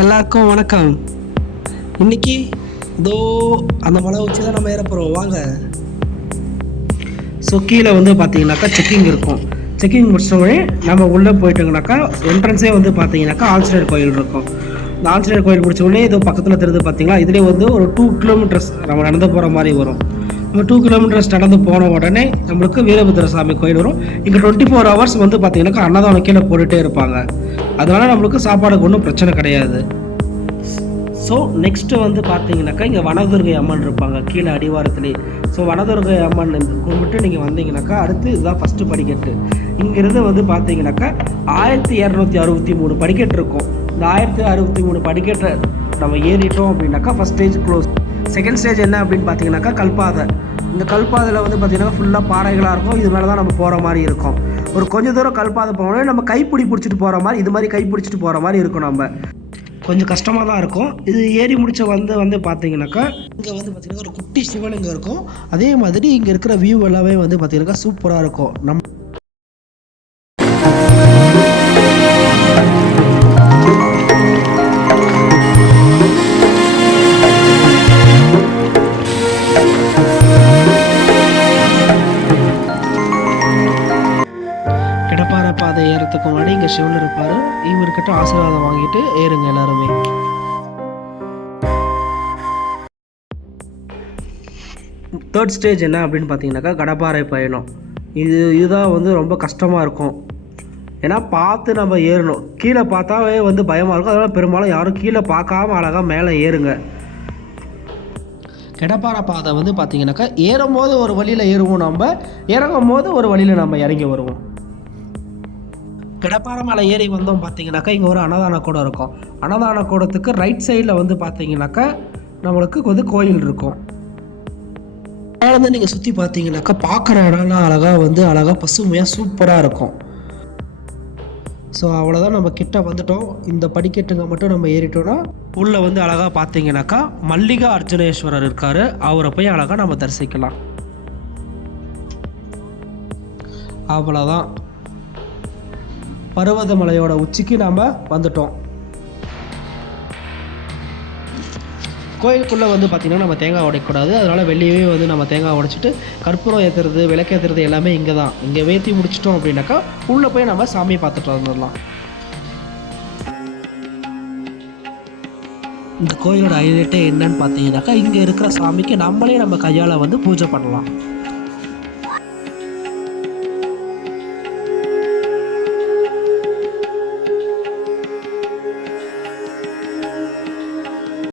எல்லாருக்கும் வணக்கம். இன்னைக்கு இதோ அந்த மலை உச்சி தான் நம்ம ஏற போகிறோம். வாங்க. ஸோ கீழே வந்து பார்த்தீங்கன்னாக்கா செக்கிங் இருக்கும். செக்கிங் முடிச்சோடனே நம்ம உள்ளே போயிட்டோங்கனாக்கா என்ட்ரன்ஸே வந்து பார்த்தீங்கன்னாக்கா ஆஞ்சநேயர் கோயில் இருக்கும். இந்த ஆஞ்சநேயர் கோயில் முடிச்ச உடனே இதோ பக்கத்தில் தெரியுது பார்த்தீங்களா, இதுலேயே வந்து ஒரு 2 கிலோமீட்டர்ஸ் நம்ம நடந்து போகிற மாதிரி வரும். நம்ம 2 கிலோமீட்டர்ஸ் நடந்து போன உடனே நம்மளுக்கு வீரபத்திர சாமி கோயில் வரும். இங்கே 24 ஹவர்ஸ் வந்து பார்த்தீங்கன்னாக்கா அன்னதானம் கீழே போட்டுகிட்டே இருப்பாங்க. அதனால நம்மளுக்கு சாப்பாடுக்கு ஒன்றும் பிரச்சனை கிடையாது. ஸோ நெக்ஸ்ட்டு வந்து பார்த்தீங்கன்னாக்கா இங்கே வனதுர்கை அம்மன் இருப்பாங்க கீழே அடிவாரத்துலேயே. ஸோ வனதுர்கை அம்மன் கும்பிட்டு நீங்கள் வந்தீங்கன்னாக்கா அடுத்து இதுதான் ஃபஸ்ட்டு படிக்கட்டு. இங்கேருந்து வந்து பார்த்தீங்கன்னாக்கா 1263 படிக்கட்டு இருக்கும். இந்த 1063 படிக்கட்டை நம்ம ஏறிட்டோம் அப்படின்னாக்கா first stage close. Second stage என்ன அப்படின்னு பார்த்தீங்கன்னாக்கா கல்பாதை. இந்த கல்பாதையில் வந்து பார்த்தீங்கன்னா ஃபுல்லாக பாறைகளாக இருக்கும். இது மேலே தான் நம்ம போகிற மாதிரி இருக்கும். ஒரு கொஞ்சம் தூரம் கல்பாதை போனோடனே நம்ம கைப்பிடி பிடிச்சிட்டு போகிற மாதிரி, இது மாதிரி கை பிடிச்சிட்டு போகிற மாதிரி இருக்கும். நம்ம கொஞ்சம் கஷ்டமாக தான் இருக்கும். இது ஏறி முடிச்ச வந்து பார்த்தீங்கன்னாக்கா இங்கே வந்து பார்த்தீங்கன்னா ஒரு குட்டி சிவலிங்கம் இருக்கும். அதே மாதிரி இங்கே இருக்கிற வியூ எல்லாமே வந்து பார்த்தீங்கன்னாக்கா சூப்பராக இருக்கும். நம்ம கிடப்பாறை பாதை ஏறத்துக்கு முன்னாடி இங்கே சிவன் இருப்பார். இவர்கிட்ட ஆசீர்வாதம் வாங்கிட்டு ஏறுங்க எல்லாருமே. தேர்ட் ஸ்டேஜ் என்ன அப்படின்னு பார்த்தீங்கன்னாக்கா கடப்பாறை பயணம். இதுதான் வந்து ரொம்ப கஷ்டமாக இருக்கும். ஏன்னா பார்த்து நம்ம ஏறணும். கீழே பார்த்தாவே வந்து பயமாக இருக்கும். அதனால் பெரும்பாலும் யாரும் கீழே பார்க்காம அழகாக மேலே ஏறுங்க. கடப்பாறை பாதை வந்து பார்த்தீங்கன்னாக்கா ஏறும் போது ஒரு வழியில் ஏறுவோம், நம்ம இறங்கும் போது ஒரு வழியில் நம்ம இறங்கி வருவோம். கடப்பாறை மேலே ஏறி வந்தோம் பார்த்தீங்கன்னாக்கா இங்கே ஒரு அன்னதான கூடம் இருக்கும். அன்னதான கூடத்துக்கு ரைட் சைடில் வந்து பார்த்தீங்கன்னாக்கா நம்மளுக்கு வந்து கோயில் இருக்கும். மேலேருந்து நீங்கள் சுற்றி பார்த்தீங்கன்னாக்கா பார்க்குற இடம்லாம் அழகாக பசுமையாக சூப்பராக இருக்கும். ஸோ அவ்வளோதான், நம்ம கிட்ட வந்துட்டோம். இந்த படிக்கட்டுங்க மட்டும் நம்ம ஏறிட்டோன்னா உள்ளே வந்து அழகாக பார்த்தீங்கன்னாக்கா மல்லிகா அர்ஜுனேஸ்வரர் இருக்கார். அவரை போய் அழகாக நம்ம தரிசிக்கலாம். அவ்வளோதான், பர்வதமலையோட உச்சிக்கு நாம் வந்துட்டோம். கோயிலுக்குள்ளே வந்து பார்த்திங்கன்னா நம்ம தேங்காய் உடைக்கக்கூடாது. அதனால் வெளியவே வந்து நம்ம தேங்காய் உடைச்சிட்டு கற்பூரம் ஏற்றுறது, விளக்கேற்றுறது எல்லாமே இங்கே தான். இங்கே ஏற்றி முடிச்சிட்டோம் அப்படின்னாக்கா உள்ளே போய் நம்ம சாமியை பார்த்துட்டு வந்துடலாம். இந்த கோயிலோட ஹைலைட்டே என்னன்னு பார்த்தீங்கன்னாக்கா இங்கே இருக்கிற சாமிக்கு நம்மளே நம்ம கையால் வந்து பூஜை பண்ணலாம்.